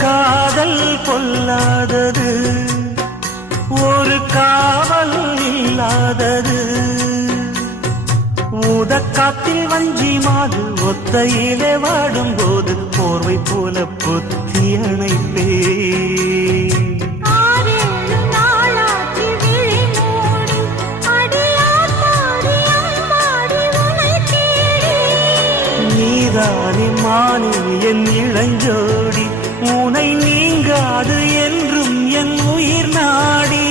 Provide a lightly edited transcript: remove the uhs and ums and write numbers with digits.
காதல் பொல்லாதது, ஒரு காவல் இல்லாதது. ஊதக்காத்தில் வஞ்சி மாது ஒத்தையிலே வாடும் போது போர்வை போல பொத்தி அணைப்பே. நீதானே மானே என் இளஞ்சோடி, உனை நீங்காது என்றும் என் உயிர் நாடி.